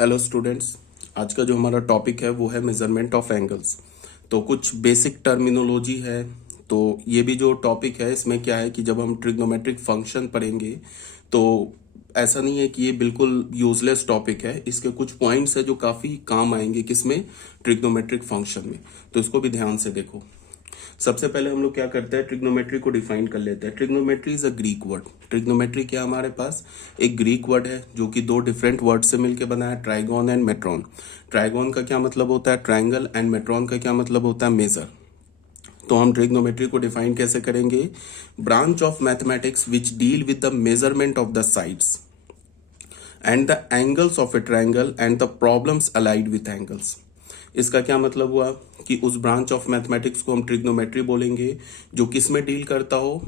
Hello students. आज का जो हमारा टॉपिक है वो है मेजरमेंट ऑफ एंगल्स। तो कुछ बेसिक टर्मिनोलॉजी है। तो ये भी जो टॉपिक है इसमें क्या है कि जब हम ट्रिग्नोमेट्रिक फंक्शन पढ़ेंगे तो ऐसा नहीं है कि ये बिल्कुल यूजलेस टॉपिक है। इसके कुछ पॉइंट्स है जो काफ़ी काम आएंगे किसमें, ट्रिग्नोमेट्रिक फंक्शन में। तो इसको भी ध्यान से देखो। सबसे पहले हम लोग क्या करते हैं, ट्रिग्नोमेट्री को डिफाइन कर लेते हैं। Trigonometry is a Greek word. Trigonometry क्या हमारे पास एक ग्रीक वर्ड है जो कि दो डिफरेंट वर्ड से मिलकर बना है, ट्राइगोन एंड मेट्रॉन। ट्राइगोन का क्या मतलब होता है, ट्राइंगल, एंड मेट्रॉन का क्या मतलब होता है, मेजर। तो हम ट्रिग्नोमेट्री को डिफाइन कैसे करेंगे, branch of mathematics which deal with the measurement of the sides and the angles of A triangle and the problems allied with angles. इसका क्या मतलब हुआ कि उस ब्रांच ऑफ मैथमेटिक्स को हम ट्रिग्नोमेट्री बोलेंगे जो किस में डील करता हो,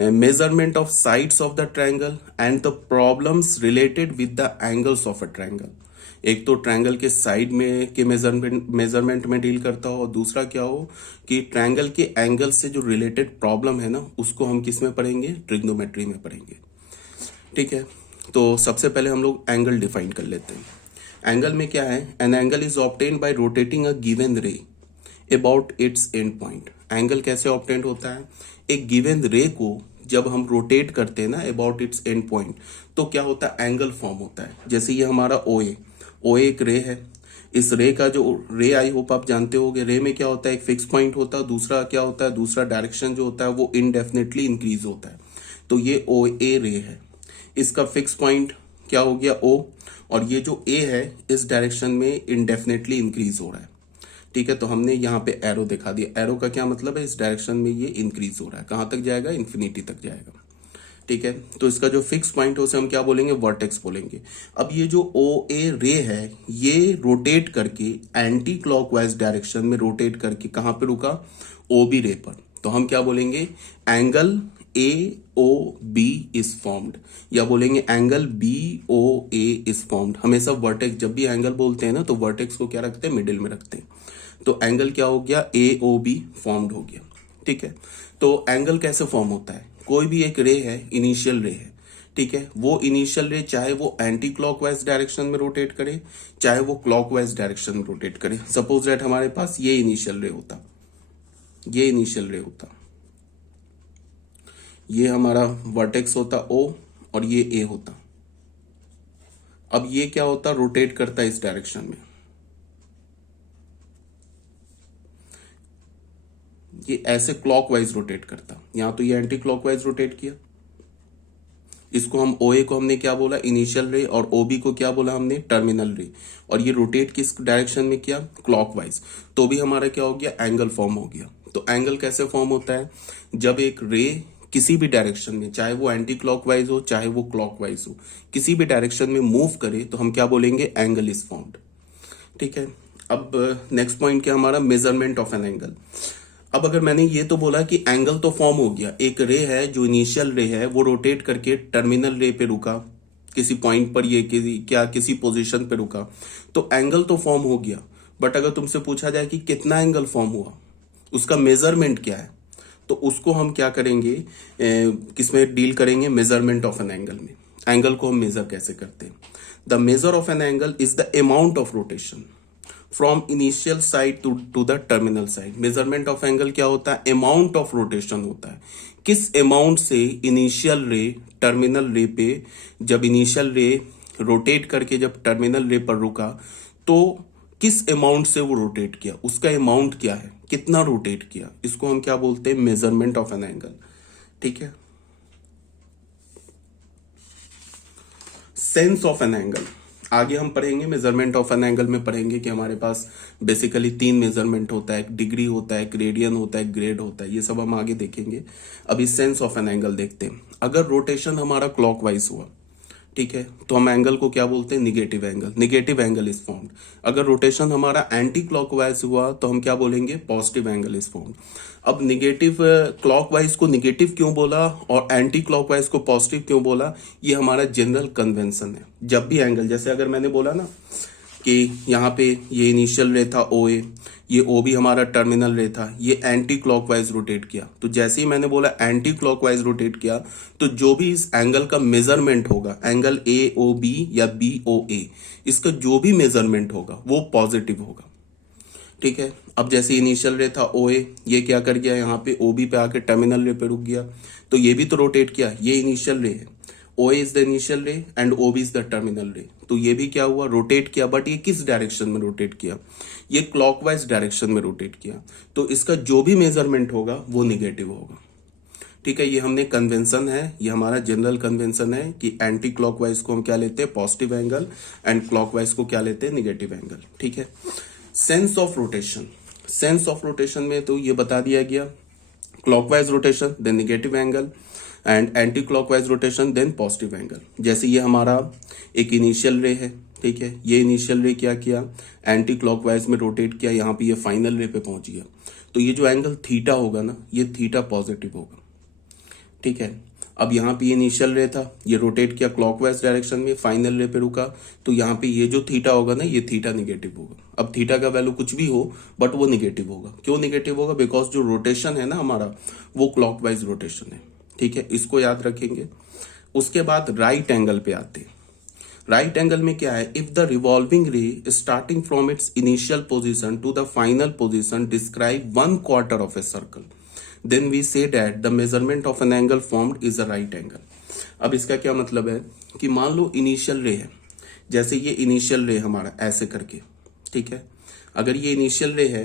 measurement of sides of the triangle and the problems related with the angles of a triangle. एक तो ट्रायंगल के साइड में के मेजरमेंट में डील करता हो, और दूसरा क्या हो कि ट्रायंगल के एंगल से जो रिलेटेड प्रॉब्लम है ना उसको हम किस में पढ़ेंगे, ट्रिग्नोमेट्री में पढ़ेंगे। ठीक है, तो सबसे पहले हम लोग एंगल डिफाइन कर लेते हैं। एंगल में क्या है, an angle is obtained by rotating a given ray about its end point. Angle कैसे ऑब्टेन्ड होता है, एक गिवन रे को जब हम रोटेट करते हैं ना अबाउट इट्स एंड पॉइंट, तो क्या होता है, एंगल फॉर्म होता है। जैसे ये हमारा ओ ए एक रे है। इस रे का जो रे, आई होप आप जानते होगे, रे में क्या होता है, एक फिक्स पॉइंट होता है, दूसरा क्या होता है, दूसरा डायरेक्शन जो होता है वो इनडेफिनेटली इंक्रीज होता है। तो ये ओ ए रे है, इसका फिक्स पॉइंट क्या हो गया ओ, और ये जो ए है इस डायरेक्शन में इनडेफिनेटली इंक्रीज हो रहा है। ठीक है, तो हमने यहाँ पे एरो दिखा दिया। एरो का क्या मतलब है, इस डायरेक्शन में ये इंक्रीज हो रहा है, कहाँ तक जाएगा, इन्फिनिटी तक जाएगा। ठीक है, तो इसका जो फिक्स पॉइंट है उसे हम क्या बोलेंगे, वर्टेक्स बोलेंगे। अब ये जो ओ ए रे है ये रोटेट करके एंटी क्लॉकवाइज डायरेक्शन में रोटेट करके कहाँ पे रुका, ओ बी रे पर। तो हम क्या बोलेंगे, angle A O B is formed, या बोलेंगे angle B O A is formed. हमेशा वर्टेक्स, जब भी एंगल बोलते हैं ना तो वर्टेक्स को क्या रखते हैं, मिडिल में रखते हैं। तो एंगल क्या हो गया, ए ओ बी फॉर्म्ड हो गया। ठीक है, तो एंगल कैसे फॉर्म होता है, कोई भी एक रे है, इनिशियल रे है। ठीक है, वो इनिशियल रे चाहे वो एंटी क्लॉकवाइज डायरेक्शन में रोटेट करे चाहे वो क्लॉकवाइज डायरेक्शन में रोटेट करे। सपोज दैट हमारे पास ये इनिशियल रे होता, ये इनिशियल रे होता, ये हमारा वर्टेक्स होता ओ, और ये ए होता। अब ये क्या होता, रोटेट करता है इस डायरेक्शन में, ये ऐसे क्लॉकवाइज रोटेट करता। यहां तो ये एंटी क्लॉकवाइज रोटेट किया, इसको हम ओ ए को हमने क्या बोला, इनिशियल रे, और ओ बी को क्या बोला हमने, टर्मिनल रे। और ये रोटेट किस डायरेक्शन में किया, क्लॉकवाइज। तो भी हमारा क्या हो गया, एंगल फॉर्म हो गया। तो एंगल कैसे फॉर्म होता है, जब एक रे किसी भी डायरेक्शन में, चाहे वो एंटी क्लॉकवाइज हो चाहे वो क्लॉकवाइज हो, किसी भी डायरेक्शन में मूव करे तो हम क्या बोलेंगे, एंगल इज फॉर्म्ड। ठीक है, अब नेक्स्ट पॉइंट क्या हमारा, मेजरमेंट ऑफ एन एंगल। अब अगर मैंने ये तो बोला कि एंगल तो फॉर्म हो गया, एक रे है जो इनिशियल रे है वो रोटेट करके टर्मिनल रे पे रुका, किसी पॉइंट पर ये किसी पोजीशन पे रुका, तो एंगल तो फॉर्म हो गया। बट अगर तुमसे पूछा जाए कि कितना एंगल फॉर्म हुआ, उसका मेजरमेंट क्या है, तो उसको हम क्या करेंगे, किसमें डील करेंगे, मेजरमेंट ऑफ एन एंगल में। एंगल को हम मेजर कैसे करते हैं, the measure of an angle is the amount of rotation from initial side to the terminal side. Measurement of angle क्या होता है, अमाउंट ऑफ रोटेशन होता है, किस अमाउंट से इनिशियल रे टर्मिनल रे पे, जब इनिशियल रे रोटेट करके जब टर्मिनल रे पर रुका तो किस अमाउंट से वो रोटेट किया, उसका अमाउंट क्या है, कितना रोटेट किया, इसको हम क्या बोलते हैं, मेजरमेंट ऑफ एन एंगल। ठीक है, सेंस ऑफ एन एंगल आगे हम पढ़ेंगे। मेजरमेंट ऑफ एन एंगल में पढ़ेंगे कि हमारे पास बेसिकली 3 मेजरमेंट होता है, एक डिग्री होता है, एक रेडियन होता है, एक ग्रेड होता है, ये सब हम आगे देखेंगे। अभी सेंस ऑफ एन एंगल देखते हैं। अगर रोटेशन हमारा क्लॉकवाइज हुआ, ठीक है, तो हम एंगल को क्या बोलते हैं, negative angle. Negative angle is formed. अगर रोटेशन हमारा एंटी क्लॉकवाइज हुआ तो हम क्या बोलेंगे, पॉजिटिव एंगल इज फॉर्म्ड। अब निगेटिव क्लॉकवाइज को निगेटिव क्यों बोला और एंटी क्लॉकवाइज को पॉजिटिव क्यों बोला, ये हमारा जनरल कन्वेंशन है। जब भी एंगल, जैसे अगर मैंने बोला ना कि यहाँ पे ये इनिशियल रे था ओ ए, ये ओ भी हमारा टर्मिनल रे था, ये एंटी क्लॉकवाइज रोटेट किया। तो जैसे ही मैंने बोला एंटी क्लॉकवाइज रोटेट किया, तो जो भी इस एंगल का मेजरमेंट होगा, एंगल ए ओ बी या बी ओ ए, इसका जो भी मेजरमेंट होगा वो पॉजिटिव होगा। ठीक है, अब जैसे इनिशियल रे था ओ ए, ये क्या कर गया यहाँ पे ओ बी पे आके टर्मिनल रे पे रुक गया, तो ये भी तो रोटेट किया, ये इनिशियल रे है, O is the initial ray and O B is the terminal ray, तो ये भी क्या हुआ, रोटेट किया। बट ये किस डायरेक्शन में रोटेट किया, ये क्लॉकवाइज डायरेक्शन में रोटेट किया, तो इसका जो भी मेजरमेंट होगा वो निगेटिव होगा। ठीक है, ये हमने कन्वेंशन है, ये हमारा जनरल कन्वेंशन है कि एंटी क्लॉकवाइज को हम क्या लेते हैं, पॉजिटिव एंगल, एंड क्लॉकवाइज को क्या लेते हैं, निगेटिव एंगल। ठीक है, sense of rotation, sense of rotation में तो ये बता दिया गया, clockwise rotation then negative angle, and anti clockwise rotation then positive angle. जैसे ये हमारा एक इनिशियल रे है, ठीक है, ये इनिशियल रे क्या किया, एंटी क्लॉकवाइज में रोटेट किया, यहाँ पे ये फाइनल रे पे पहुंच गया, तो ये जो एंगल थीटा होगा ना, ये थीटा पॉजिटिव होगा। ठीक है, अब यहाँ पे इनिशियल रे था, ये रोटेट किया क्लॉकवाइज डायरेक्शन में, फाइनल रे पे रुका, तो यहाँ पे ये जो थीटा होगा ना, ये थीटा निगेटिव होगा। अब थीटा का वैल्यू कुछ भी हो बट वो निगेटिव होगा। क्यों निगेटिव होगा, बिकॉज जो रोटेशन है ना हमारा, वो क्लॉकवाइज रोटेशन है। ठीक है, इसको याद रखेंगे। उसके बाद राइट एंगल पे आते हैं। राइट एंगल में क्या है, if the revolving ray starting from its initial position to the final position describe 1/4 of a circle, then we say that the measurement of an angle formed is a right angle। अब इसका क्या मतलब है कि मान लो initial ray है, जैसे ये इनिशियल रे हमारा ऐसे करके, ठीक है, अगर ये इनिशियल रे है,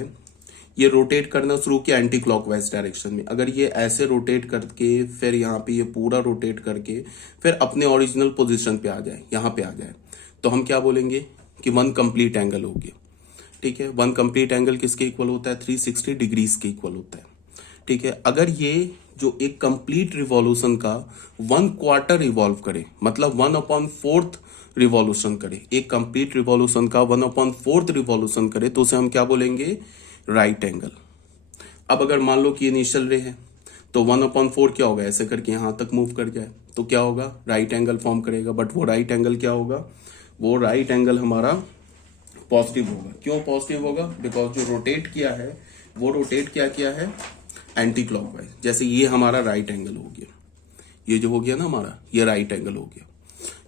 ये रोटेट करना शुरू किया एंटी क्लॉकवाइज डायरेक्शन में, अगर ये ऐसे रोटेट करके फिर यहाँ पे ये पूरा रोटेट करके फिर अपने ओरिजिनल पोजीशन पे आ जाए, यहाँ पे आ जाए, तो हम क्या बोलेंगे कि वन कंप्लीट एंगल हो गया। ठीक है, वन कंप्लीट एंगल किसके इक्वल होता है, 360 डिग्रीज के इक्वल होता है। ठीक है, अगर ये जो एक कंप्लीट रिवॉल्यूशन का 1/4 रिवॉल्व करे, मतलब 1/4 रिवॉल्यूशन करे, एक कंप्लीट रिवॉल्यूशन का 1/4 रिवॉल्यूशन करे, तो उसे हम क्या बोलेंगे, राइट एंगल। अब अगर मान लो कि इनिशियल रे है, तो 1/4 क्या होगा, ऐसे करके यहां तक मूव कर जाए, तो क्या होगा, राइट एंगल फॉर्म करेगा। बट वो राइट एंगल क्या होगा, वो राइट एंगल हमारा पॉजिटिव होगा। क्यों पॉजिटिव होगा, बिकॉज जो रोटेट किया है वो रोटेट क्या किया है, एंटी क्लॉकवाइज। जैसे ये हमारा राइट एंगल हो गया, ये जो हो गया ना हमारा, ये राइट एंगल हो गया।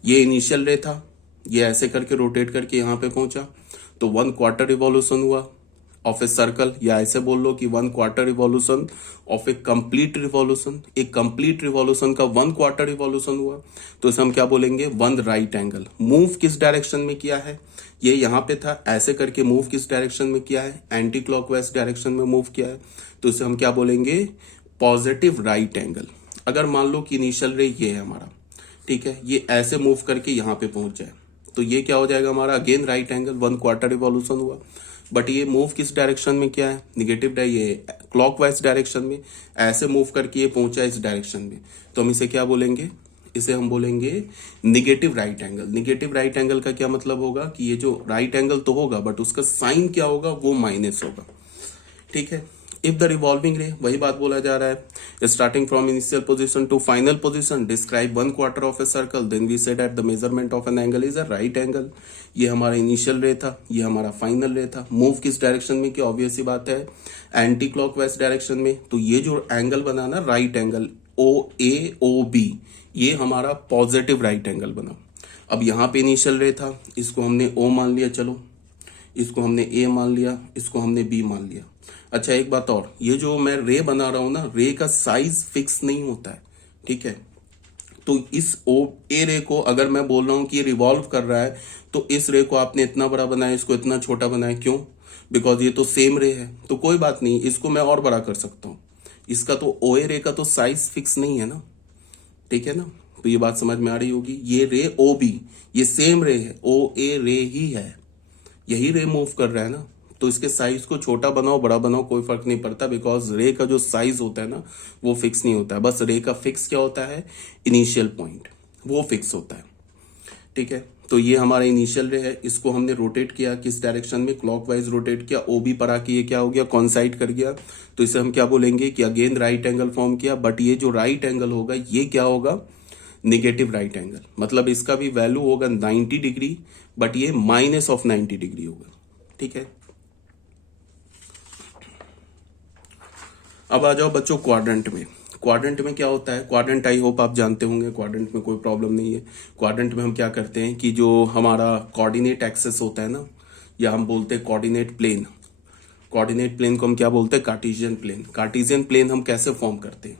ये इनिशियल रे था, ये ऐसे करके रोटेट करके यहां पे पहुंचा, तो 1/4 रिवॉल्यूशन हुआ ऑफ ए सर्कल, या ऐसे बोल लो कि 1/4 revolution of A complete revolution. एक कंप्लीट रिवॉल्यूशन का 1/4 रिवॉल्यूशन हुआ, तो इसे हम क्या बोलेंगे, वन राइट एंगल। मूव किस डायरेक्शन में किया है, ये यहां पे था, ऐसे करके मूव किस डायरेक्शन में किया है, एंटी क्लॉकवाइज डायरेक्शन में मूव किया है, तो इसे हम क्या बोलेंगे, पॉजिटिव राइट एंगल। अगर मान लो कि इनिशियल रे ये है हमारा, ठीक है, ये ऐसे मूव करके यहां पे पहुंच जाए, तो ये क्या हो जाएगा हमारा, अगेन राइट एंगल, 1/4 रिवॉल्यूशन हुआ। बट ये मूव किस डायरेक्शन में किया है, निगेटिव, ये क्लॉकवाइज डायरेक्शन में, ऐसे मूव करके ये पहुंचा इस डायरेक्शन में, तो हम इसे क्या बोलेंगे, इसे हम बोलेंगे negative right angle. Negative right angle का क्या मतलब होगा कि ये जो राइट एंगल तो होगा बट उसका साइन क्या होगा, वो माइनस होगा। ठीक है, इफ द रिवॉल्विंग रे, वही बात बोला जा रहा है, starting from initial position to final position describe 1/4 of a circle, then we said that the measurement of an angle is a right angle. ये हमारा इनिशियल रे था, ये हमारा फाइनल रे था। मूव किस डायरेक्शन में किया, ऑब्वियस सी बात है, एंटी क्लॉकवाइज डायरेक्शन में, तो ये जो एंगल बना ना राइट एंगल ओ ए ओ बी, ये हमारा पॉजिटिव राइट एंगल बना। अब यहाँ पे इनिशियल रे था, इसको हमने ओ मान लिया, चलो इसको हमने ए मान लिया, इसको हमने बी मान लिया। अच्छा एक बात और, ये जो मैं रे बना रहा हूं ना, रे का साइज फिक्स नहीं होता है। ठीक है, तो इस ओ ए रे को अगर मैं बोल रहा हूं कि ये रिवॉल्व कर रहा है, तो इस रे को आपने इतना बड़ा बनाया, इसको इतना छोटा बनाया, क्यों, बिकॉज ये तो सेम रे है, तो कोई बात नहीं, इसको मैं और बड़ा कर सकता हूं। इसका तो ओ ए रे का तो साइज फिक्स नहीं है ना, ठीक है ना, तो ये बात समझ में आ रही होगी। ये रे ओ बी, ये सेम रे है, ओ ए रे ही है, यही रे मूव कर रहा है ना, तो इसके साइज को छोटा बनाओ बड़ा बनाओ कोई फर्क नहीं पड़ता, बिकॉज रे का जो साइज होता है ना वो फिक्स नहीं होता है। बस रे का फिक्स क्या होता है, इनिशियल पॉइंट, वो फिक्स होता है। ठीक है, तो ये हमारा इनिशियल रे है, इसको हमने रोटेट किया किस डायरेक्शन में, क्लॉकवाइज रोटेट किया, ओबी पर आके ये क्या हो गया, कॉन्साइड कर गया, तो इसे हम क्या बोलेंगे कि अगेन राइट एंगल फॉर्म किया। बट ये जो राइट एंगल होगा ये क्या होगा, निगेटिव राइट एंगल, मतलब इसका भी वैल्यू होगा 90 डिग्री, बट ये -90 डिग्री होगा। ठीक है, अब आ जाओ बच्चों क्वाड्रेंट में। क्वाड्रेंट में क्या होता है? क्वाड्रेंट आई होप आप जानते होंगे, क्वाड्रेंट में कोई प्रॉब्लम नहीं है। क्वाड्रेंट में हम क्या करते हैं कि जो हमारा कोऑर्डिनेट एक्सेस होता है ना, या हम बोलते हैं कोऑर्डिनेट प्लेन, कोऑर्डिनेट प्लेन को हम क्या बोलते हैं? Cartesian plane. कार्टेशियन प्लेन हम कैसे फॉर्म करते हैं?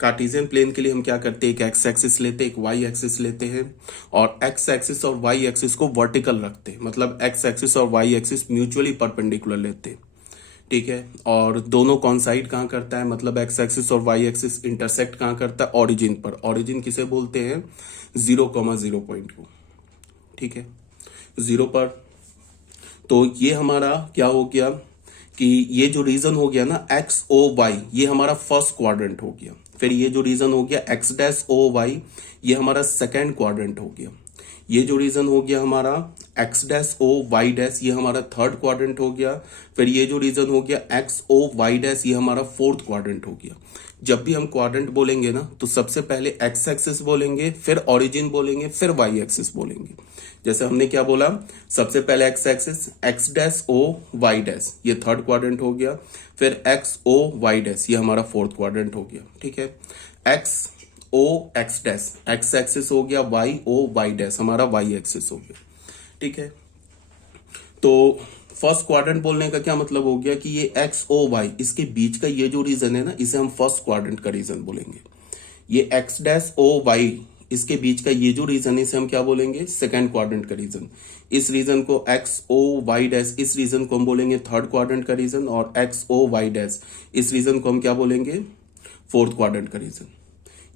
कार्टेशियन प्लेन के लिए हम क्या करते हैं? एक एक्स एक्सिस लेते हैं, एक वाई एक्सिस लेते हैं, और एक्स एक्सिस और वाई एक्सिस को वर्टिकल रखते हैं, मतलब एक्स एक्सिस और वाई एक्सिस म्यूचुअली परपेंडिकुलर लेते हैं। ठीक है, और दोनों कॉन्साइड कहाँ करता है, मतलब एक्स एक्सिस और वाई एक्सिस इंटरसेक्ट कहाँ करता है? ओरिजिन पर। ओरिजिन किसे बोलते हैं? 0,0 पॉइंट को। ठीक है, 0 पर। तो ये हमारा क्या हो गया कि ये जो रीजन हो गया ना एक्स ओ वाई, ये हमारा फर्स्ट क्वाड्रेंट हो गया। फिर ये जो रीजन हो गया एक्स डैश ओ वाई, ये हमारा सेकेंड क्वाड्रेंट हो गया। ये जो रीजन हो गया हमारा X dash O Y dash, ये हमारा थर्ड क्वाड्रेंट हो गया। फिर ये जो रीजन हो गया एक्स ओ वाई डैश, ये हमारा फोर्थ क्वाड्रेंट हो गया। जब भी हम क्वाड्रेंट बोलेंगे ना, तो सबसे पहले एक्स एक्सिस बोलेंगे, फिर ओरिजिन बोलेंगे, फिर वाई एक्सिस बोलेंगे। जैसे हमने क्या बोला, सबसे पहले X axis X dash O Y dash, ये थर्ड क्वाड्रेंट हो गया। फिर एक्स ओ वाई डैश, ये हमारा फोर्थ क्वाड्रेंट हो गया। ठीक है, एक्स ओ एक्स डैश, एक्स एक्सिस हो गया, वाई ओ वाई डैश हमारा वाई एक्सिस हो गया। ठीक है, तो फर्स्ट क्वाड्रेंट बोलने का क्या मतलब हो गया कि ये एक्स ओ वाई, इसके बीच का ये जो रीजन है ना, इसे हम फर्स्ट क्वाड्रेंट का रीजन बोलेंगे। ये एक्स डैश ओ वाई, इसके बीच का ये जो रीजन है, इसे हम क्या बोलेंगे? सेकंड क्वाड्रेंट का रीजन। इस रीजन को एक्स ओ वाई डैश, इस रीजन को हम बोलेंगे थर्ड क्वाड्रेंट का रीजन, और एक्स ओ वाई डैश, इस रीजन को हम क्या बोलेंगे? फोर्थ क्वाड्रेंट का रीजन।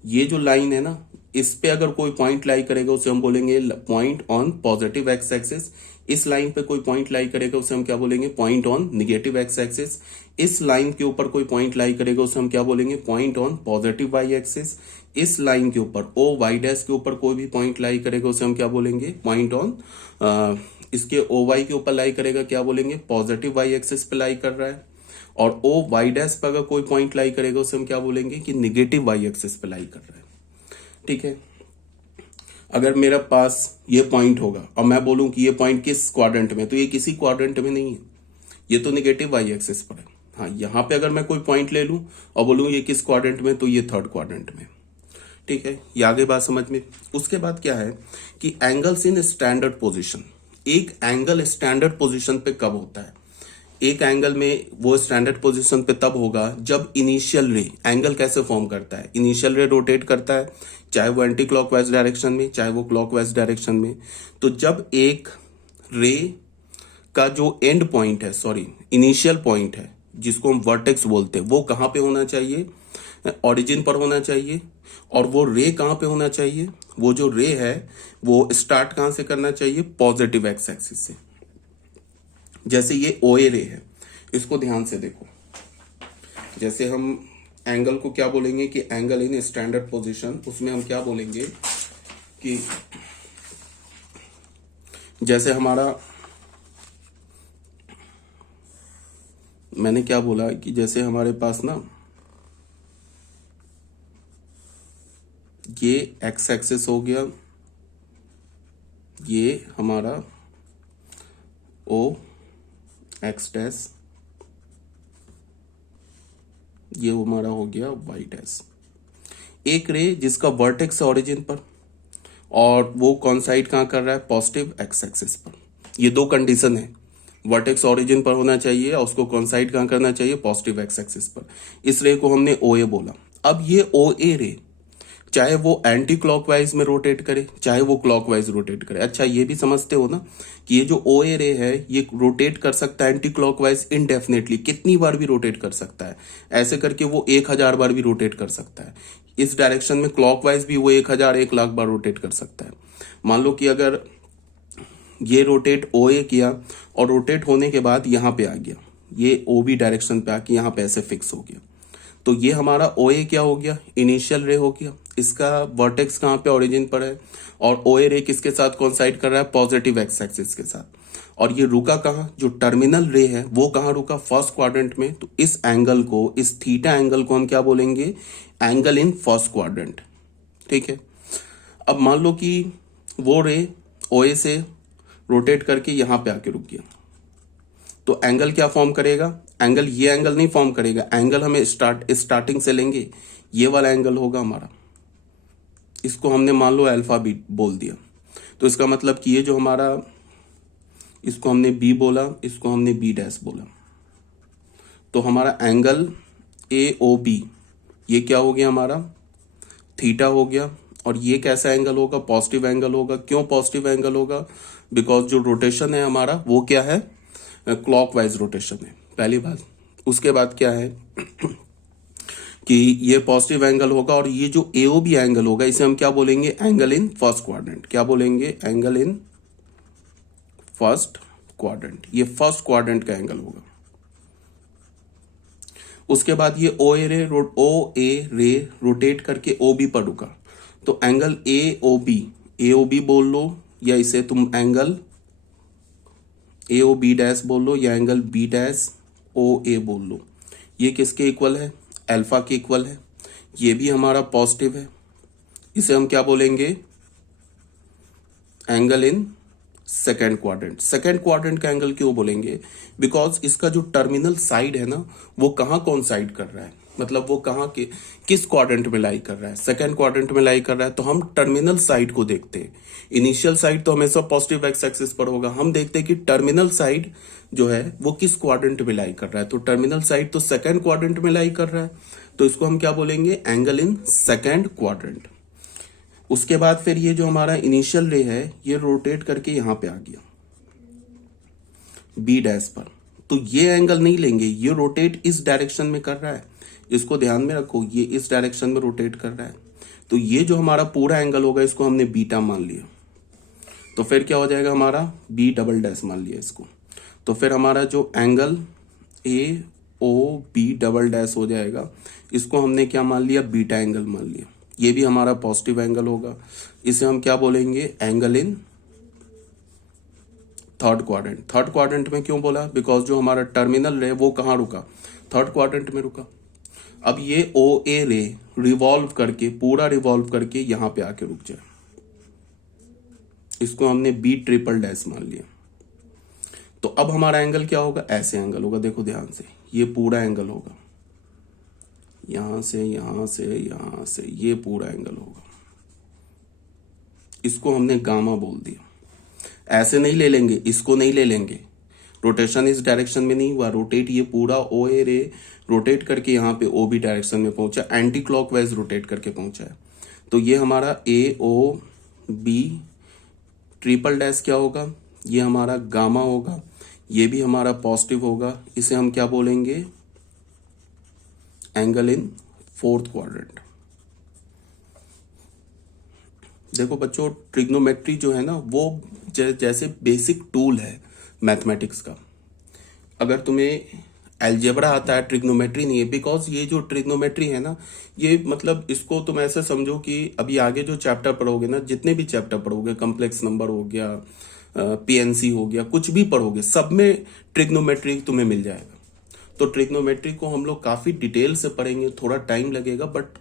ये जो लाइन है ना, इस पे अगर कोई पॉइंट लाई करेगा उसे हम बोलेंगे point on positive x axis. इस लाइन पे कोई पॉइंट लाई करेगा उसे हम क्या बोलेंगे? Point on negative x axis. इस लाइन के ऊपर कोई पॉइंट लाई करेगा उसे हम क्या बोलेंगे? Point on positive Y axis. इस लाइन के ऊपर ओ वाई डैश के ऊपर कोई भी पॉइंट लाई करेगा उसे हम क्या बोलेंगे? पॉइंट ऑन इसके ओ वाई के ऊपर लाई करेगा, क्या बोलेंगे? पॉजिटिव वाई एक्सिस पे लाई कर रहा है। और ओ वाई डैश पर अगर कोई पॉइंट लाई करेगा उसे हम क्या बोलेंगे? कि निगेटिव वाई एक्सिस पे लाई कर रहा है। ठीक है, अगर मेरे पास ये पॉइंट होगा और मैं बोलूं कि ये पॉइंट किस क्वाड्रेंट में, तो ये किसी क्वाड्रेंट में नहीं है, ये तो निगेटिव वाई एक्सिस पर है। हाँ, यहां पे अगर मैं कोई पॉइंट ले लूं और बोलूं ये किस क्वाड्रेंट में, तो ये थर्ड क्वाड्रेंट में। ठीक है, ये आगे बात समझ में। उसके बाद क्या है कि एंगल्स इन स्टैंडर्ड पोजिशन। एक एंगल स्टैंडर्ड पोजिशन पे कब होता है? एक एंगल में वो स्टैंडर्ड पोजीशन पे तब होगा जब इनिशियल रे, एंगल कैसे फॉर्म करता है? इनिशियल रे रोटेट करता है, चाहे वो एंटी क्लॉकवाइज डायरेक्शन में, चाहे वो क्लॉकवाइज डायरेक्शन में। तो जब एक रे का जो एंड पॉइंट है, सॉरी इनिशियल पॉइंट है, जिसको हम वर्टेक्स बोलते हैं, वो कहाँ पे होना चाहिए? ओरिजिन पर होना चाहिए। और वो रे कहाँ पे होना चाहिए? वो जो रे है वो स्टार्ट कहाँ से करना चाहिए? पॉजिटिव एक्स एक्सिस से। जैसे ये ओ ए रे है, इसको ध्यान से देखो। जैसे हम एंगल को क्या बोलेंगे कि एंगल इन स्टैंडर्ड पोजीशन, उसमें हम क्या बोलेंगे कि जैसे हमारा, मैंने क्या बोला कि जैसे हमारे पास ना ये एक्स एक्सिस हो गया, ये हमारा ओ एक्स डैश, ये हमारा हो गया वाई डैश। एक रे जिसका वर्टेक्स है ओरिजिन पर, और वो कॉन्साइड कहाँ कर रहा है? पॉजिटिव एक्स एक्सिस पर। ये दो कंडीशन है, वर्टेक्स ओरिजिन पर होना चाहिए और उसको कॉन्साइड कहाँ करना चाहिए? पॉजिटिव एक्स एक्सिस पर। इस रे को हमने ओ ए बोला। अब ये ओ ए रे चाहे वो एंटी क्लॉकवाइज में रोटेट करे, चाहे वो क्लॉकवाइज रोटेट करे। अच्छा, ये भी समझते हो ना कि ये जो ओ ए रे है ये रोटेट कर सकता है एंटी क्लॉकवाइज इनडेफिनेटली, कितनी बार भी रोटेट कर सकता है। ऐसे करके वो 1000 बार भी रोटेट कर सकता है। इस डायरेक्शन में क्लॉकवाइज भी वो 1000 1 लाख बार रोटेट कर सकता है। मान लो कि अगर ये रोटेट ओ ए किया और रोटेट होने के बाद यहाँ पे आ गया, ये ओ बी डायरेक्शन पे आके यहाँ पे ऐसे फिक्स हो गया, तो ये हमारा ओ ए क्या हो गया? इनिशियल रे हो गया। इसका वर्टेक्स कहाँ पे? ओरिजिन पर है। और ओ ए रे किसके साथ कॉन्साइड कर रहा है? पॉजिटिव एक्स एक्सिस के साथ। और ये रुका कहाँ? जो टर्मिनल रे है वो कहाँ रुका? फर्स्ट क्वाड्रेंट में। तो इस एंगल को, इस थीटा एंगल को हम क्या बोलेंगे? Angle in first quadrant. ठीक है, अब मान लो कि वो रे OA से रोटेट करके यहां पे आके रुक गया, तो एंगल क्या फॉर्म करेगा? एंगल ये एंगल नहीं फॉर्म करेगा, एंगल हमें स्टार्टिंग से लेंगे, ये वाला एंगल होगा हमारा। इसको हमने मान लो अल्फा बी बोल दिया, तो इसका मतलब कि ये जो हमारा, इसको हमने बी बोला, इसको हमने बी डैश बोला, तो हमारा एंगल AOB ये क्या हो गया हमारा? थीटा हो गया। और ये कैसा एंगल होगा? पॉजिटिव एंगल होगा। क्यों पॉजिटिव एंगल होगा? बिकॉज जो रोटेशन है हमारा वो क्या है? क्लॉकवाइज रोटेशन है, पहली बात। उसके बाद क्या है कि ये पॉजिटिव एंगल होगा, और ये जो AOB एंगल होगा इसे हम क्या बोलेंगे? Angle in first quadrant. क्या बोलेंगे? Angle in first quadrant. ये फर्स्ट क्वाड्रेंट का एंगल होगा। उसके बाद ये OA रे रोटेट करके OB पर रुका, तो एंगल AOB बोल लो, या इसे तुम एंगल AOB डैश बोल लो, या एंगल B डैश OA बोल लो। ये किसके इक्वल है? अल्फा के इक्वल है। ये भी हमारा पॉजिटिव है, इसे हम क्या बोलेंगे? Angle in second quadrant. Second quadrant का एंगल क्यों बोलेंगे? बिकॉज इसका जो टर्मिनल साइड है ना, वो कहाँ कोइंसाइड कर रहा है, मतलब वो कहाँ के किस क्वाड्रेंट में लाई कर रहा है? सेकेंड क्वाड्रेंट में लाई कर रहा है। तो हम टर्मिनल साइड को देखते हैं। इनिशियल साइड तो हमेशा पॉजिटिव एक्स एक्सिस पर होगा, हम देखते हैं कि टर्मिनल साइड जो है वो किस क्वाड्रेंट में लाई कर रहा है। तो टर्मिनल साइड तो सेकेंड क्वाड्रेंट में लाई कर रहा है, तो इसको हम क्या बोलेंगे? Angle in second quadrant. उसके बाद फिर ये जो हमारा इनिशियल रे है ये रोटेट करके यहां पे आ गया B डैश पर, तो ये एंगल नहीं लेंगे, ये रोटेट इस डायरेक्शन में कर रहा है, इसको ध्यान में रखो, ये इस डायरेक्शन में रोटेट कर रहा है। तो ये जो हमारा पूरा एंगल होगा इसको हमने बीटा मान लिया, तो फिर क्या हो जाएगा हमारा? B डबल डैश मान लिया इसको, तो फिर हमारा जो एंगल AOB डबल डैश हो जाएगा, इसको हमने क्या मान लिया? बीटा एंगल मान लिया। ये भी हमारा पॉजिटिव एंगल होगा, इसे हम क्या बोलेंगे? Angle in third quadrant. Third quadrant में क्यों बोला? बिकॉज जो हमारा टर्मिनल रे वो कहाँ रुका? थर्ड क्वाड्रेंट में रुका। अब ये OA रे रिवॉल्व करके, पूरा रिवॉल्व करके यहां पे आके रुक जाए, इसको हमने B ट्रिपल डैश मान लिया। तो अब हमारा एंगल क्या होगा? ऐसे एंगल होगा, देखो ध्यान से, ये पूरा एंगल होगा, यहां से यहां से यहां से, ये पूरा एंगल होगा, इसको हमने गामा बोल दिया। ऐसे नहीं ले लेंगे, इसको नहीं ले लेंगे, रोटेशन इस डायरेक्शन में नहीं हुआ, रोटेट ये पूरा OA रे रोटेट करके यहाँ पे OB डायरेक्शन में पहुंचा, एंटी क्लॉकवाइज रोटेट करके पहुंचा है। तो ये हमारा AOB ट्रिपल डैश क्या होगा? ये हमारा गामा होगा, ये भी हमारा पॉजिटिव होगा, इसे हम क्या बोलेंगे? Angle in fourth quadrant. देखो बच्चों, ट्रिग्नोमेट्री जो है ना वो जैसे बेसिक टूल है मैथमेटिक्स का। अगर तुम्हें अलजेब्रा आता है, ट्रिग्नोमेट्री नहीं है, बिकॉज ये जो ट्रिग्नोमेट्री है ना, ये मतलब इसको तुम ऐसे समझो कि अभी आगे जो चैप्टर पढ़ोगे ना, जितने भी चैप्टर पढ़ोगे, कॉम्प्लेक्स नंबर हो गया, PNC हो गया, कुछ भी पढ़ोगे, सब में ट्रिग्नोमेट्री तुम्हें मिल जाएगा। तो ट्रिग्नोमेट्री को हम लोग काफी डिटेल से पढ़ेंगे, थोड़ा टाइम लगेगा, बट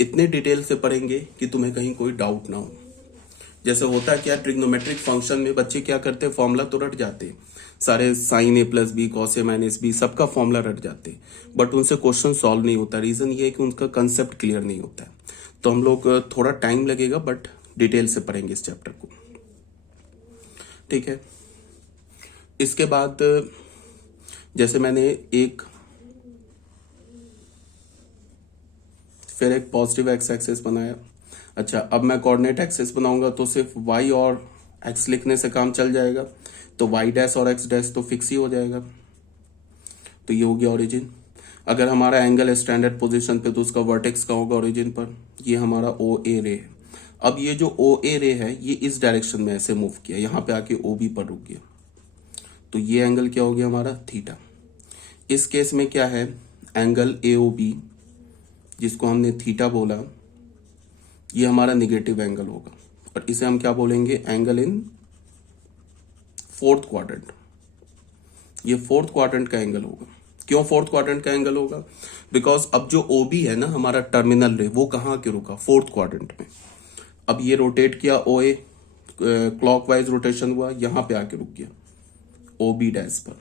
इतने डिटेल से पढ़ेंगे कि तुम्हें कहीं कोई डाउट ना हो। जैसे होता क्या, ट्रिग्नोमेट्रिक फंक्शन में बच्चे क्या करते हैं? फॉर्मूला तो रट जाते हैं सारे, sine A plus B, cos A minus B, सबका फॉर्मूला रट जाते हैं, बट उनसे क्वेश्चन सॉल्व नहीं होता। रीजन ये है कि उनका कंसेप्ट क्लियर नहीं होता है। तो हम लोग थोड़ा टाइम लगेगा, बट डिटेल से पढ़ेंगे इस चैप्टर को, ठीक है। इसके बाद जैसे मैंने एक पॉजिटिव एक्स एक्सिस बनाया। अच्छा, अब मैं कोऑर्डिनेट एक्सिस बनाऊंगा तो सिर्फ y और x लिखने से काम चल जाएगा, तो y डैश और x डैश तो फिक्स ही हो जाएगा। तो ये हो गया ओरिजिन। अगर हमारा एंगल है स्टैंडर्ड पोजीशन पे तो उसका वर्टेक्स का होगा ओरिजिन पर। ये हमारा OA रे है। अब ये जो OA रे है ये इस डायरेक्शन में ऐसे मूव किया, यहाँ पे आके OB पर रुक गया, तो ये एंगल क्या हो गया हमारा? थीटा। इस केस में क्या है? एंगल AOB जिसको हमने थीटा बोला, ये हमारा निगेटिव एंगल होगा, और इसे हम क्या बोलेंगे? Angle in fourth quadrant. ये फोर्थ क्वाड्रेंट का एंगल होगा। क्यों फोर्थ क्वाड्रेंट का एंगल होगा? बिकॉज अब जो OB है ना हमारा टर्मिनल रे, वो कहाँ के रुका? फोर्थ क्वाड्रेंट में। अब ये रोटेट किया ओ ए, क्लॉकवाइज रोटेशन हुआ, यहां पे आके रुक गया ओ बी डैश पर।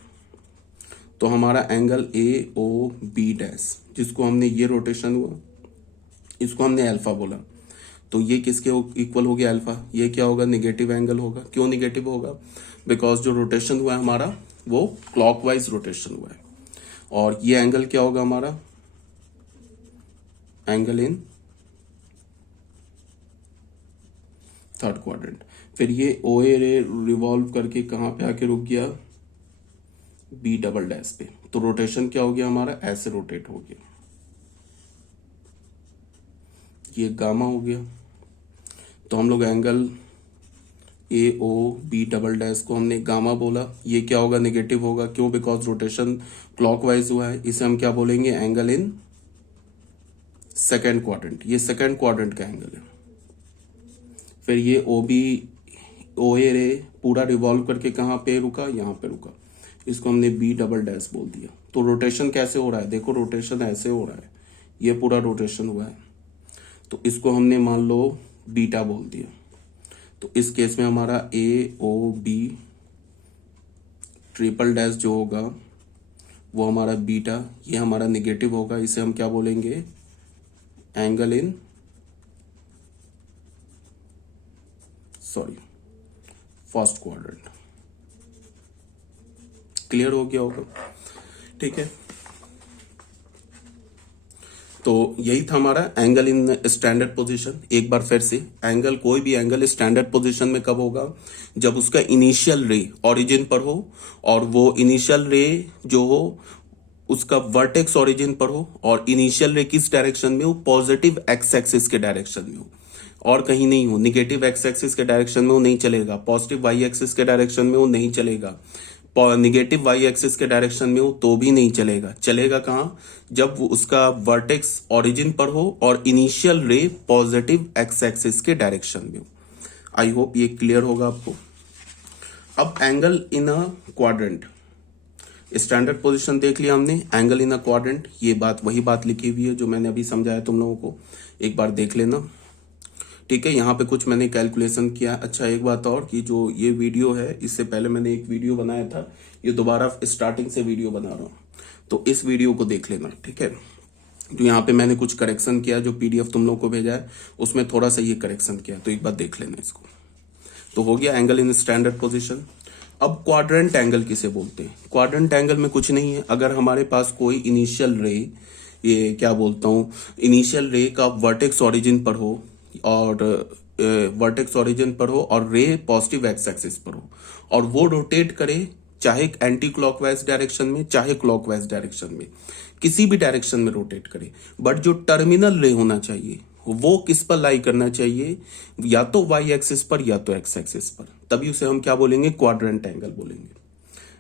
तो हमारा angle A O B dash, जिसको हमने ये रोटेशन हुआ, इसको हमने अल्फा बोला, तो ये किसके इक्वल हो गया अल्फा। ये क्या होगा, निगेटिव एंगल होगा। क्यों निगेटिव होगा, बिकॉज जो रोटेशन हुआ है हमारा वो क्लॉकवाइज रोटेशन हुआ है। और ये एंगल क्या होगा हमारा, एंगल इन थर्ड क्वाड्रेंट। फिर ये ओ ए रे रिवॉल्व करके कहां पे आके रुक गया, बी डबल डैश पे। तो रोटेशन क्या हो गया हमारा, ऐसे रोटेट हो गया, ये गामा हो गया। तो हम लोग angle A O B double dash को हमने गामा बोला। ये क्या होगा, नेगेटिव होगा। क्यों, बिकॉज रोटेशन क्लॉकवाइज हुआ है। इसे हम क्या बोलेंगे, एंगल इन सेकेंड क्वाड्रेंट। ये सेकेंड क्वाड्रेंट का एंगल है। फिर ये ओ बी ओ ए रे पूरा रिवॉल्व करके कहां पे रुका, यहां पे रुका, इसको हमने बी डबल डैश बोल दिया। तो रोटेशन कैसे हो रहा है, देखो रोटेशन ऐसे हो रहा है, ये पूरा रोटेशन हुआ है, तो इसको हमने मान लो बीटा बोल दिया। तो इस केस में हमारा ए ओ बी ट्रिपल डैश जो होगा वो हमारा बीटा, ये हमारा निगेटिव होगा। इसे हम क्या बोलेंगे, angle in first quadrant. Clear हो गया होगा, ठीक है। तो यही था हमारा एंगल इन स्टैंडर्ड पोजीशन। एक बार फिर से, एंगल, कोई भी एंगल स्टैंडर्ड पोजीशन में कब होगा, जब उसका इनिशियल रे ओरिजिन पर हो, और वो इनिशियल रे जो हो उसका वर्टेक्स ओरिजिन पर हो, और इनिशियल रे किस डायरेक्शन में हो, पॉजिटिव एक्स एक्सिस के डायरेक्शन में हो, और कहीं नहीं हो। निगेटिव एक्स एक्सिस के डायरेक्शन में वो नहीं चलेगा, पॉजिटिव वाई एक्सिस के डायरेक्शन में वो नहीं चलेगा, निगेटिव वाई एक्सिस के डायरेक्शन में हो तो भी नहीं चलेगा। चलेगा कहां, जब वो उसका वर्टेक्स ओरिजिन पर हो और इनिशियल रे पॉजिटिव एक्स एक्सिस के डायरेक्शन में हो। आई होप ये क्लियर होगा आपको। अब angle in a quadrant, standard position देख लिया हमने, एंगल इन अ क्वाड्रेंट, ये बात वही बात लिखी हुई है जो मैंने अभी समझाया तुम लोगों को, एक बार देख लेना, ठीक है। यहाँ पे कुछ मैंने कैलकुलेशन किया। अच्छा, एक बात और कि जो ये वीडियो है, इससे पहले मैंने एक वीडियो बनाया था, ये दोबारा स्टार्टिंग से वीडियो बना रहा हूँ, तो इस वीडियो को देख लेना, ठीक है। तो यहाँ पे मैंने कुछ करेक्शन किया, जो पीडीएफ तुम लोग को भेजा है उसमें थोड़ा सा ये करेक्शन किया, तो एक बार देख लेना इसको। तो हो गया एंगल इन स्टैंडर्ड पोजिशन। अब क्वाड्रेंट एंगल किसे बोलते हैं, क्वाड्रेंट एंगल में कुछ नहीं है, अगर हमारे पास कोई इनिशियल रे, ये क्या बोलता हूँ, इनिशियल रे का वर्टेक्स ओरिजिन पर हो, और वर्टेक्स ओरिजिन पर हो, और रे पॉजिटिव एक्स एक्सिस पर हो, और वो रोटेट करे चाहे एंटी क्लॉकवाइज डायरेक्शन में चाहे क्लॉकवाइज डायरेक्शन में, किसी भी डायरेक्शन में रोटेट करे, बट जो टर्मिनल रे होना चाहिए वो किस पर लाई करना चाहिए, या तो वाई एक्सिस पर या तो एक्स एक्सिस पर, तभी उसे हम क्या बोलेंगे, क्वाड्रेंट एंगल बोलेंगे।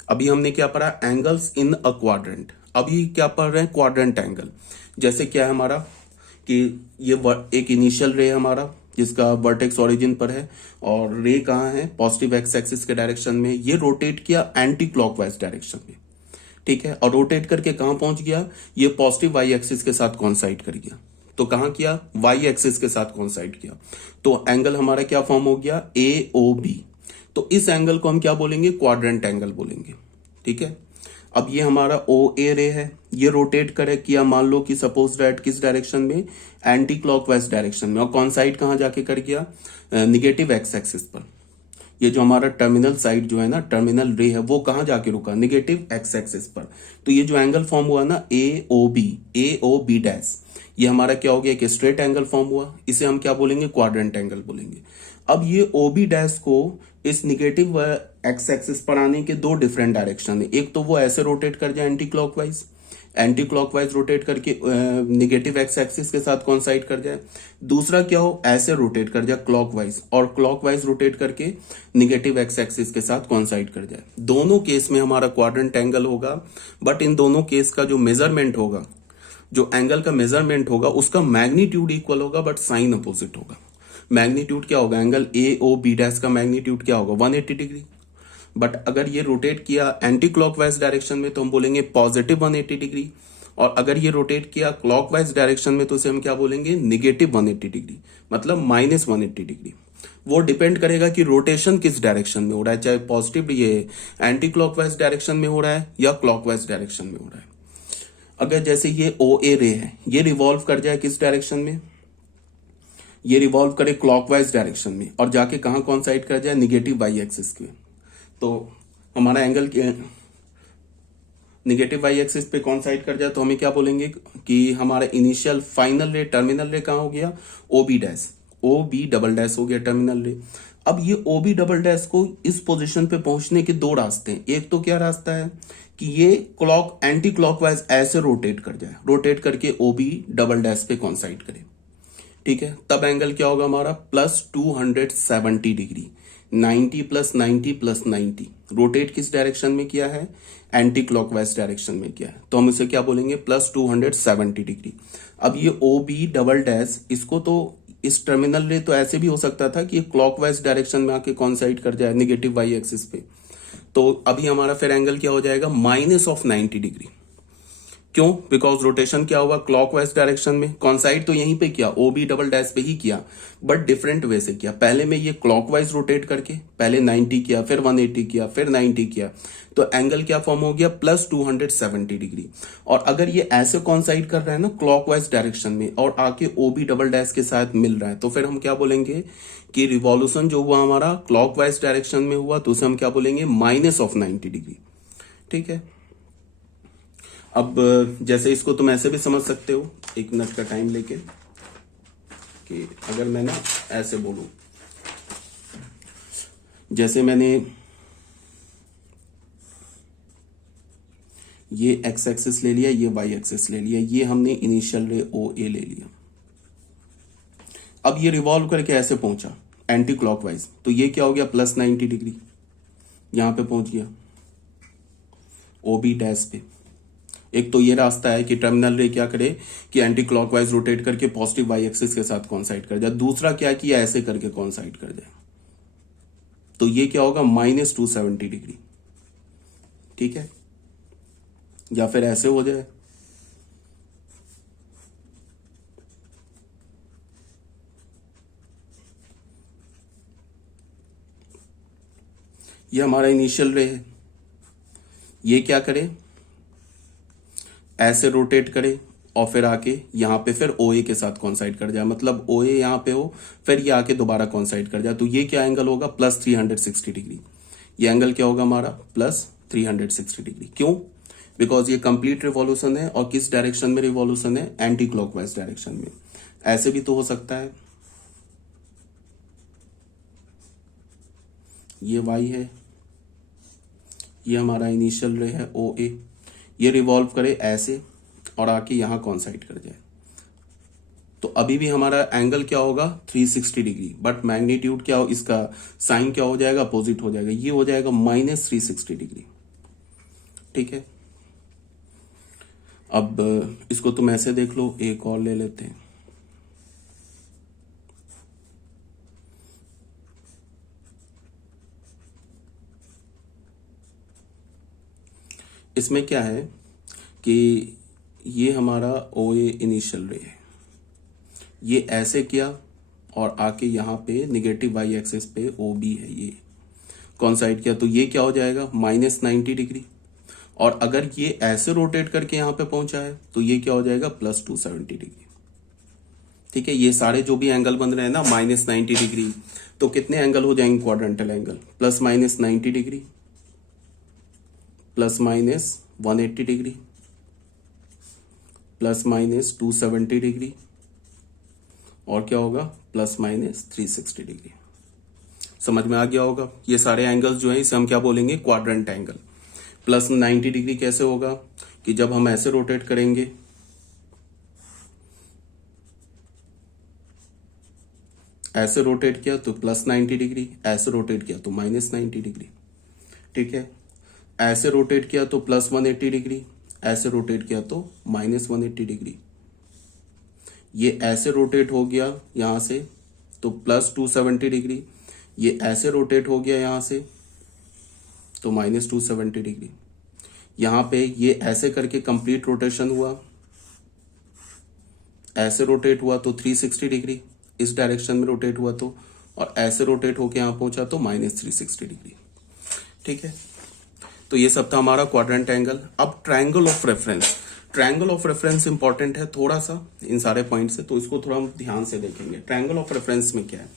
अभी हमने क्या पढ़ा, एंगल्स इन अ क्वाड्रेंट। अभी क्या पढ़ रहे हैं, क्वाड्रेंट एंगल। जैसे क्या है हमारा कि ये एक इनिशियल रे है हमारा, जिसका वर्टेक्स ओरिजिन पर है, और रे कहाँ है, पॉजिटिव एक्स एक्सिस के डायरेक्शन में, ये रोटेट किया एंटी क्लॉकवाइज डायरेक्शन में, ठीक है, और रोटेट करके कहां पहुंच गया, ये पॉजिटिव वाई एक्सिस के साथ कॉन्साइड कर गया। तो कहां किया, वाई एक्सिस के साथ कॉन्साइड किया, तो एंगल हमारा क्या फॉर्म हो गया, ए ओ बी। तो इस एंगल को हम क्या बोलेंगे, क्वाड्रेंट एंगल बोलेंगे, ठीक है। अब ये हमारा ओ ए रे है, ये रोटेट करे किया, मान लो कि सपोज दैट किस डायरेक्शन में, एंटी क्लॉकवाइज डायरेक्शन में, और कॉन्साइड कहां जाके कर गया, निगेटिव एक्स एक्सिस पर। ये जो हमारा टर्मिनल साइड जो है ना, टर्मिनल रे है, वो कहां जाके रुका, निगेटिव एक्स एक्सिस पर। तो ये जो एंगल फॉर्म हुआ ना, ए ओ बी डैश, ये हमारा क्या हो गया, एक स्ट्रेट एंगल फॉर्म हुआ, इसे हम क्या बोलेंगे, क्वाड्रेंट एंगल बोलेंगे। अब ये ओ बी डैश को इस निगेटिव एक्स एक्सिस पर आने के दो डिफरेंट डायरेक्शन है, एक तो वो ऐसे रोटेट कर जाए एंटी क्लॉकवाइज रोटेट करके निगेटिव एक्स एक्सिस के साथ कॉन्साइड कर जाए, दूसरा क्या हो, ऐसे रोटेट कर जाए क्लॉकवाइज, और क्लॉकवाइज रोटेट करके निगेटिव एक्स एक्सिस के साथ कॉन्साइड कर जाए। दोनों केस में हमारा क्वाड्रेंट एंगल होगा, बट इन दोनों केस का जो मेजरमेंट होगा, जो एंगल का मेजरमेंट होगा, उसका मैग्नीट्यूड इक्वल होगा, बट साइन अपोजिट होगा। मैग्नीट्यूड क्या होगा, angle A O B dash का मैग्नीट्यूड क्या होगा, 180 डिग्री। बट अगर ये रोटेट किया एंटी क्लॉकवाइज डायरेक्शन में, तो हम बोलेंगे पॉजिटिव 180 डिग्री, और अगर ये रोटेट किया क्लॉकवाइज डायरेक्शन में तो इसे हम क्या बोलेंगे, निगेटिव 180 डिग्री, मतलब माइनस 180 डिग्री। वो डिपेंड करेगा कि रोटेशन किस डायरेक्शन में हो रहा है, चाहे पॉजिटिव ये एंटी क्लॉकवाइज डायरेक्शन में हो रहा है या क्लॉकवाइज डायरेक्शन में हो रहा है। अगर जैसे ये ओ ए रे है, ये रिवॉल्व कर जाए किस डायरेक्शन में, ये रिवॉल्व करे क्लॉकवाइज डायरेक्शन में और जाके कहां कॉन्साइड कर जाए, निगेटिव वाई एक्सिस के, तो हमारा एंगल निगेटिव वाई एक्सिस पे कॉन्साइड कर जाए तो हमें क्या बोलेंगे कि हमारा इनिशियल फाइनल रे, टर्मिनल रे कहां हो गया, O B dash, O B double dash हो गया टर्मिनल रे। अब ये ओ बी डबल डैश को इस पोजीशन पे पहुंचने के दो रास्ते हैं। एक तो क्या रास्ता है कि ये क्लॉक एंटी क्लॉकवाइज ऐसे रोटेट कर जाए, रोटेट करके ओ बी डबल डैश पे कॉन्साइड करे, ठीक है। तब एंगल क्या होगा हमारा, plus 270 degree. 90 plus 90 plus 90, rotate किस डायरेक्शन में किया है, एंटी क्लॉकवाइज डायरेक्शन में किया है, तो हम इसे क्या बोलेंगे, प्लस 270 डिग्री। अब ये ओ बी डबल डैश, इसको तो इस टर्मिनल रे तो ऐसे भी हो सकता था कि क्लॉकवाइज डायरेक्शन में आके कॉन्साइड कर जाए निगेटिव वाई एक्सिस पे, तो अभी हमारा फिर एंगल क्या हो जाएगा, माइनस ऑफ 90 डिग्री। क्यों, बिकॉज रोटेशन क्या हुआ, क्लॉकवाइज डायरेक्शन में, कॉन्साइड तो यहीं पे किया, ओ बी डबल डैश पे ही किया, बट डिफरेंट वे से किया। पहले में ये क्लॉकवाइज रोटेट करके पहले 90 किया, फिर 180 किया, फिर 90 किया, तो एंगल क्या फॉर्म हो गया, प्लस 270 डिग्री। और अगर ये ऐसे कॉन्साइड कर रहा है ना क्लॉकवाइज डायरेक्शन में और आके ओ बी डबल डैश के साथ मिल रहा है, तो फिर हम क्या बोलेंगे कि रिवॉल्यूशन जो हुआ हमारा क्लॉकवाइज डायरेक्शन में हुआ, तो उसे हम क्या बोलेंगे, माइनस ऑफ 90 डिग्री, ठीक है। अब जैसे इसको तुम ऐसे भी समझ सकते हो, एक मिनट का टाइम लेके, कि अगर मैं ना ऐसे बोलूं, जैसे मैंने ये एक्स एक्सिस ले लिया, ये वाई एक्सिस ले लिया, ये हमने इनिशियल रे ओ ए ले लिया। अब ये रिवॉल्व करके ऐसे पहुंचा एंटी क्लॉकवाइज, तो ये क्या हो गया, प्लस 90 डिग्री, यहां पे पहुंच गया ओ बी डैश पे। एक तो ये रास्ता है कि टर्मिनल रे क्या करे कि एंटी क्लॉकवाइज रोटेट करके पॉजिटिव वाई एक्सिस के साथ कॉन्साइड कर जाए। दूसरा क्या किया, ऐसे करके कॉन्साइड कर जाए, तो ये क्या होगा, माइनस 270 डिग्री, ठीक है। या फिर ऐसे हो जाए, ये हमारा इनिशियल रे है, ये क्या करे, ऐसे रोटेट करे और फिर आके यहां पे फिर ओ ए के साथ कॉन्साइड कर जाए, मतलब ओ ए यहां पे हो, फिर ये आके दोबारा कॉन्साइड कर जाए, तो ये क्या एंगल होगा, प्लस 360 डिग्री। ये एंगल क्या होगा हमारा, प्लस 360 डिग्री। क्यों, बिकॉज ये कंप्लीट रिवॉल्यूशन है, और किस डायरेक्शन में रिवॉल्यूशन है, एंटी क्लॉकवाइज डायरेक्शन में। ऐसे भी तो हो सकता है, ये वाई है, ये हमारा इनिशियल रे है ओ ए, ये रिवॉल्व करे ऐसे और आके यहां कॉन्साइड कर जाए, तो अभी भी हमारा एंगल क्या होगा, 360 डिग्री, बट मैग्नीट्यूड क्या हो, इसका साइन क्या हो जाएगा, अपोजिट हो जाएगा, ये हो जाएगा माइनस 360 डिग्री, ठीक है। अब इसको तुम ऐसे देख लो, एक और ले लेते हैं। इसमें क्या है कि ये हमारा ओ ए इनिशियल रे है, ये ऐसे किया और आके यहाँ पे निगेटिव वाई एक्सिस पे ओ बी है, ये कॉन्साइड किया, तो ये क्या हो जाएगा, माइनस 90 डिग्री। और अगर ये ऐसे रोटेट करके यहाँ पे पहुंचा है, तो ये क्या हो जाएगा, प्लस 270 डिग्री, ठीक है। ये सारे जो भी एंगल बन रहे हैं ना माइनस 90 डिग्री, तो कितने एंगल हो जाएंगे, quadrantal angle, plus minus 90 degree, plus minus 180 degree, plus minus 270 degree, और क्या होगा, प्लस माइनस 360 डिग्री। समझ में आ गया होगा, ये सारे एंगल्स जो है इसे हम क्या बोलेंगे, क्वाड्रेंट एंगल। प्लस 90 डिग्री कैसे होगा, कि जब हम ऐसे रोटेट करेंगे, ऐसे रोटेट किया तो प्लस 90 डिग्री, ऐसे रोटेट किया तो माइनस 90 डिग्री, ठीक है। ऐसे रोटेट किया तो प्लस 180 डिग्री, ऐसे रोटेट किया तो माइनस 180 डिग्री। ये ऐसे रोटेट हो गया यहां से तो प्लस 270 डिग्री, ये ऐसे रोटेट हो गया यहां से तो माइनस 270 डिग्री। यहाँ पे ये ऐसे करके कंप्लीट रोटेशन हुआ, ऐसे रोटेट हुआ तो 360 डिग्री, इस डायरेक्शन में रोटेट हुआ तो, और ऐसे रोटेट होके यहाँ पहुंचा तो -360 डिग्री। ठीक है, तो ये सब था हमारा क्वाड्रेंट एंगल। अब triangle of reference, triangle of reference important है थोड़ा सा इन सारे पॉइंट से, तो इसको थोड़ा हम ध्यान से देखेंगे। ट्रायंगल ऑफ रेफरेंस में क्या है,